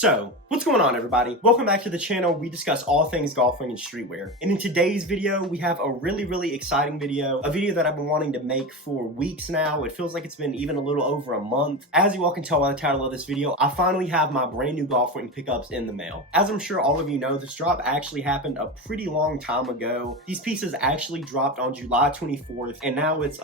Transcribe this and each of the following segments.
So, what's going on everybody? Welcome back to the channel. We discuss all things Golf Wang and streetwear. And in today's video, we have a really exciting video. A video that I've been wanting to make for weeks now. It feels like it's been even a little over a month. As you all can tell by the title of this video, I finally have my brand new Golf Wang pickups in the mail. As I'm sure all of you know, this drop actually happened a pretty long time ago. These pieces actually dropped on July 24th, and now it's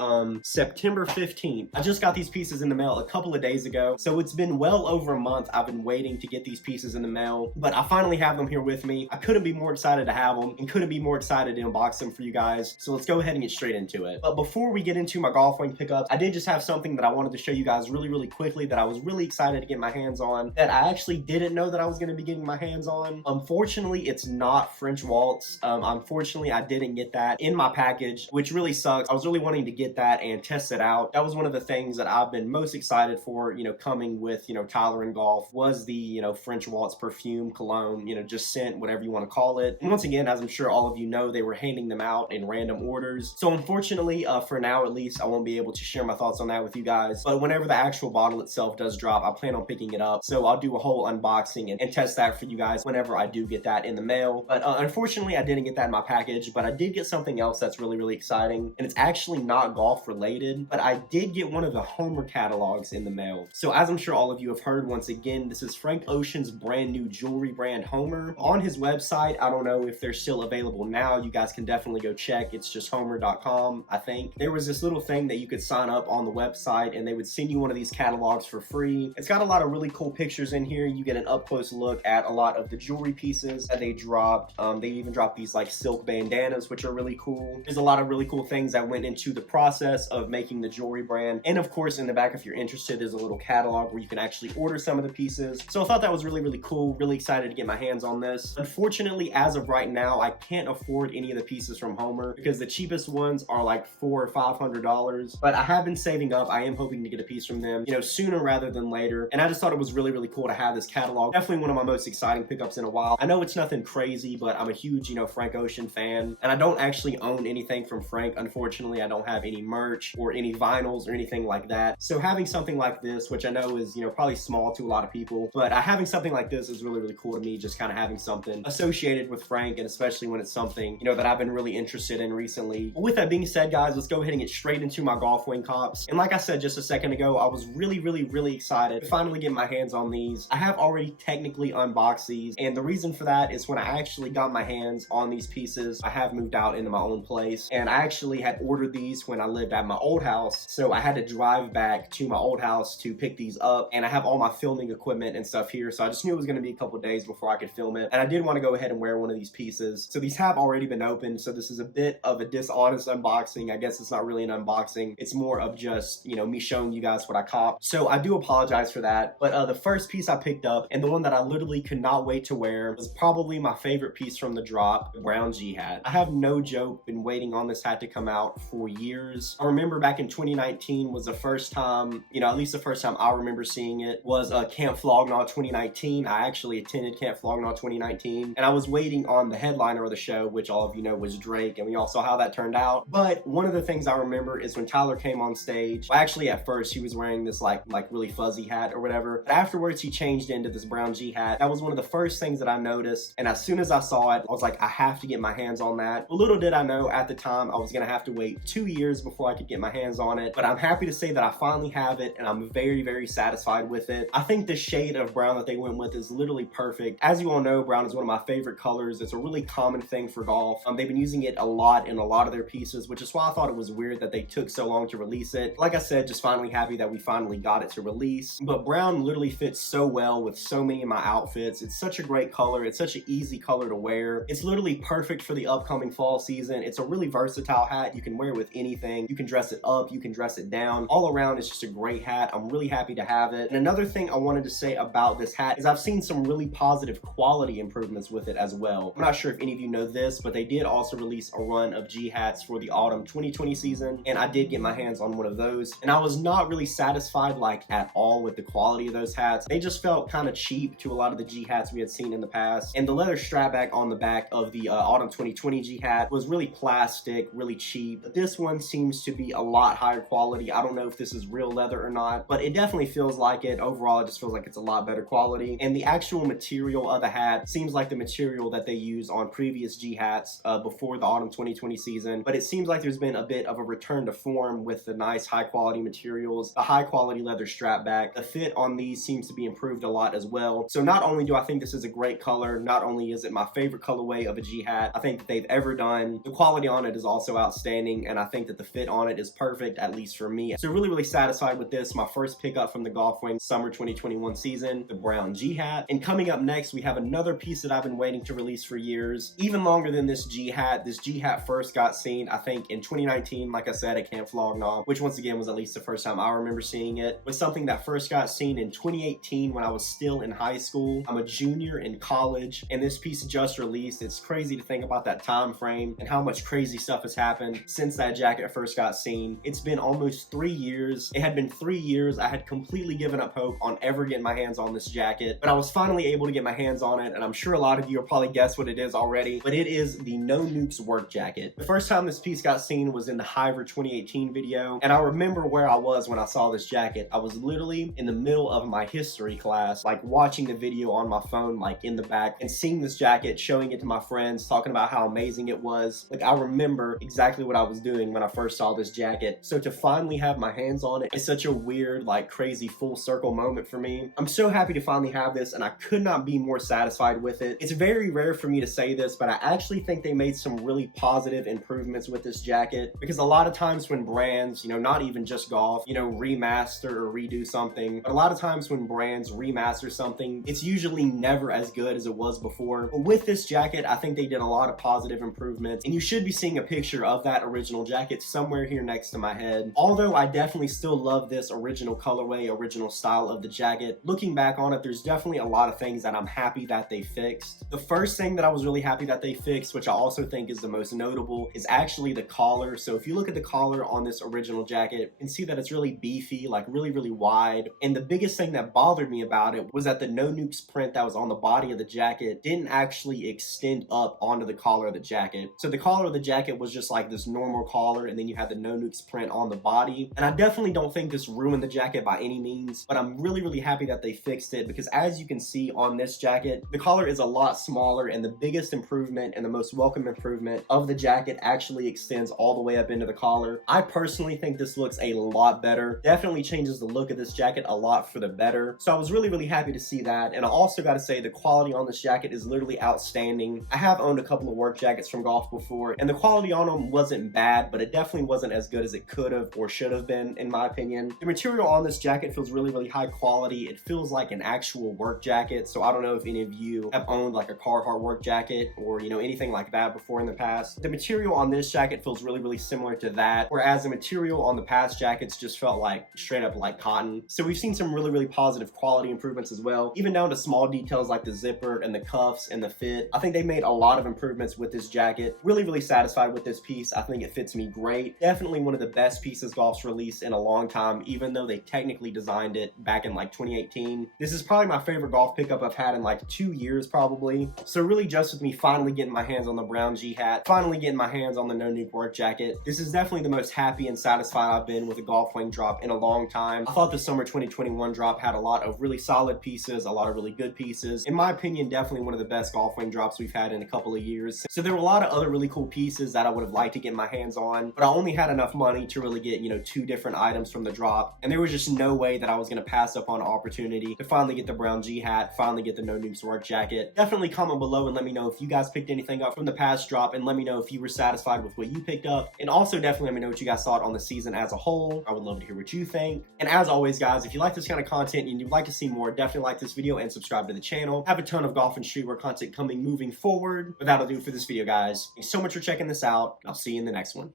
September 15th. I just got these pieces in the mail a couple of days ago, so it's been well over a month I've been waiting to get these pieces in the mail, but I finally have them here with me. I couldn't be more excited to have them and couldn't be more excited to unbox them for you guys. So let's go ahead and get straight into it. But before we get into my Golf Wang pickups, I did just have something that I wanted to show you guys really quickly that I was really excited to get my hands on, that I actually didn't know that I was going to be getting my hands on. Unfortunately, it's not French Waltz. Unfortunately, I didn't get that in my package, which really sucks. I was really wanting to get that and test it out. That was one of the things that I've been most excited for, coming with, Tyler and Golf, was the, French Waltz perfume, cologne, just scent, whatever you want to call it. And once again, as I'm sure all of you know, they were handing them out in random orders. So unfortunately, for now at least, I won't be able to share my thoughts on that with you guys. But whenever the actual bottle itself does drop, I plan on picking it up. So I'll do a whole unboxing and test that for you guys whenever I do get that in the mail. But unfortunately, I didn't get that in my package, but I did get something else that's really exciting. And it's actually not golf related, but I did get one of the Homer catalogs in the mail. So as I'm sure all of you have heard, once again, this is Frank Ocean's brand new jewelry brand Homer. On his website, I don't know if they're still available now. You guys can definitely go check. It's just homer.com, I think. There was this little thing that you could sign up on the website and they would send you one of these catalogs for free. It's got a lot of really cool pictures in here. You get an up close look at a lot of the jewelry pieces that they dropped. They even dropped these like silk bandanas, which are really cool. There's a lot of really cool things that went into the process of making the jewelry brand. And of course, in the back, if you're interested, there's a little catalog where you can actually order some of the pieces. So I thought that was really cool. Really excited to get my hands on this. Unfortunately, as of right now, I can't afford any of the pieces from Homer because the cheapest ones are like $400 or $500. But I have been saving up. I am hoping to get a piece from them, sooner rather than later. And I just thought it was really cool to have this catalog. Definitely one of my most exciting pickups in a while. I know it's nothing crazy, but I'm a huge, Frank Ocean fan. And I don't actually own anything from Frank. Unfortunately, I don't have any merch or any vinyls or anything like that. So having something like this, which I know is, probably small to a lot of people, but having something like this is really cool to me, just kind of having something associated with Frank, and especially when it's something, that I've been really interested in recently. But with that being said, guys, let's go ahead and get straight into my Golf Wang cops. And like I said just a second ago, I was really excited to finally get my hands on these. I have already technically unboxed these, and the reason for that is when I actually got my hands on these pieces, I have moved out into my own place, and I actually had ordered these when I lived at my old house, so I had to drive back to my old house to pick these up, and I have all my filming equipment and stuff here, so I just knew it was going to be a couple days before I could film it, and I did want to go ahead and wear one of these pieces. So these have already been opened, so this is a bit of a dishonest unboxing. I guess it's not really an unboxing, it's more of just, me showing you guys what I copped. So I do apologize for that, but the first piece I picked up, and the one that I literally could not wait to wear, was probably my favorite piece from the drop, the brown G hat. I have no joke been waiting on this hat to come out for years. I remember back in 2019 was the first time, at least the first time I remember seeing it was Camp Flognaw 2019. I actually attended Camp Flognaw 2019, and I was waiting on the headliner of the show, which all of you know was Drake, and we all saw how that turned out. But one of the things I remember is when Tyler came on stage, well, actually at first he was wearing this like really fuzzy hat or whatever, but afterwards he changed into this brown G hat. That was one of the first things that I noticed, and as soon as I saw it, I was like, I have to get my hands on that. But little did I know at the time I was gonna have to wait 2 years before I could get my hands on it, but I'm happy to say that I finally have it, and I'm very satisfied with it. I think the shade of brown that they went with is literally perfect. As you all know, brown is one of my favorite colors. It's a really common thing for golf. They've been using it a lot in a lot of their pieces, which is why I thought it was weird that they took so long to release it. Like I said, just finally happy that we finally got it to release. But brown literally fits so well with so many of my outfits. It's such a great color. It's such an easy color to wear. It's literally perfect for the upcoming fall season. It's a really versatile hat. You can wear it with anything. You can dress it up, you can dress it down. All around, it's just a great hat. I'm really happy to have it. And another thing I wanted to say about this hat is I've seen some really positive quality improvements with it as well. I'm not sure if any of you know this, but they did also release a run of G hats for the autumn 2020 season, and I did get my hands on one of those, and I was not really satisfied like at all with the quality of those hats. They just felt kind of cheap to a lot of the G hats we had seen in the past, and the leather strap back on the back of the autumn 2020 G hat was really plastic, really cheap. But this one seems to be a lot higher quality. I don't know if this is real leather or not, but it definitely feels like it. Overall, it just feels like it's a lot better quality. quality, and the actual material of the hat seems like the material that they use on previous G hats before the autumn 2020 season, but it seems like there's been a bit of a return to form with the nice high quality materials, the high quality leather strap back. The fit on these seems to be improved a lot as well. So not only do I think this is a great color, not only is it my favorite colorway of a G hat I think that they've ever done, the quality on it is also outstanding, and I think that the fit on it is perfect, at least for me. So really satisfied with this. My first pickup from the Golf Wang summer 2021 season, the brown G hat. And coming up next, we have another piece that I've been waiting to release for years, even longer than this G hat. This G hat first got seen, I think, in 2019, like I said, at Camp Flog Gnaw, which once again was at least the first time I remember seeing it. Was something that first got seen in 2018 when I was still in high school. I'm a junior in college, and this piece just released. It's crazy to think about that time frame and how much crazy stuff has happened since that jacket first got seen. It's been almost 3 years. It had been 3 years. I had completely given up hope on ever getting my hands on this jacket, but I was finally able to get my hands on it, and I'm sure a lot of you will probably guess what it is already, but it is the No Nukes work jacket. The first time this piece got seen was in the Hiver 2018 video, and I remember where I was when I saw this jacket. I was literally in the middle of my history class, like watching the video on my phone, like in the back, and seeing this jacket, showing it to my friends, talking about how amazing it was. Like, I remember exactly what I was doing when I first saw this jacket. So to finally have my hands on it is such a weird, like crazy full circle moment for me. I'm so happy to finally have this, and I could not be more satisfied with it. It's very rare for me to say this, but I actually think they made some really positive improvements with this jacket, because a lot of times when brands, you know, not even just golf, you know, remaster or redo something, but a lot of times when brands remaster something, it's usually never as good as it was before. But with this jacket, I think they did a lot of positive improvements, and you should be seeing a picture of that original jacket somewhere here next to my head. Although I definitely still love this original colorway, original style of the jacket, looking back on it, there's definitely a lot of things that I'm happy that they fixed. The first thing that I was really happy that they fixed, which I also think is the most notable, is actually the collar. So if you look at the collar on this original jacket, you can see that it's really beefy, like really wide. And the biggest thing that bothered me about it was that the No Nukes print that was on the body of the jacket didn't actually extend up onto the collar of the jacket. So the collar of the jacket was just like this normal collar, and then you had the No Nukes print on the body. And I definitely don't think this ruined the jacket by any means, but I'm really happy that they fixed it, because as you can see on this jacket, the collar is a lot smaller, and the biggest improvement and the most welcome improvement of the jacket actually extends all the way up into the collar. I personally think this looks a lot better. Definitely changes the look of this jacket a lot for the better. So I was really happy to see that. And I also got to say, the quality on this jacket is literally outstanding. I have owned a couple of work jackets from golf before, and the quality on them wasn't bad, but it definitely wasn't as good as it could have or should have been, in my opinion. The material on this jacket feels really high quality. It feels like an actual work jacket. So I don't know if any of you have owned like a Carhartt work jacket or, you know, anything like that before in the past. The material on this jacket feels really similar to that, whereas the material on the past jackets just felt like straight up like cotton. So we've seen some really positive quality improvements as well, even down to small details like the zipper and the cuffs and the fit. I think they made a lot of improvements with this jacket. Really satisfied with this piece. I think it fits me great. Definitely one of the best pieces Golf's released in a long time, even though they technically designed it back in like 2018. This is probably my favorite golf pickup I've had in like 2 years probably. So really just with me finally getting my hands on the brown G hat, finally getting my hands on the No Nuke work jacket, this is definitely the most happy and satisfied I've been with a Golf Wang drop in a long time. I thought the summer 2021 drop had a lot of really solid pieces, a lot of really good pieces. In my opinion, definitely one of the best Golf Wang drops we've had in a couple of years. So there were a lot of other really cool pieces that I would have liked to get my hands on, but I only had enough money to really get, you know, 2 different items from the drop, and there was just no way that I was going to pass up on an opportunity to finally get the brown G hat, finally get the No Nukes work jacket. Definitely comment below and let me know if you guys picked anything up from the past drop, and let me know if you were satisfied with what you picked up, and also definitely let me know what you guys thought on the season as a whole. I would love to hear what you think. And as always guys, if you like this kind of content and you'd like to see more, definitely like this video and subscribe to the channel. I have a ton of golf and streetwear content coming moving forward, but that'll do it for this video guys. Thanks so much for checking this out, and I'll see you in the next one.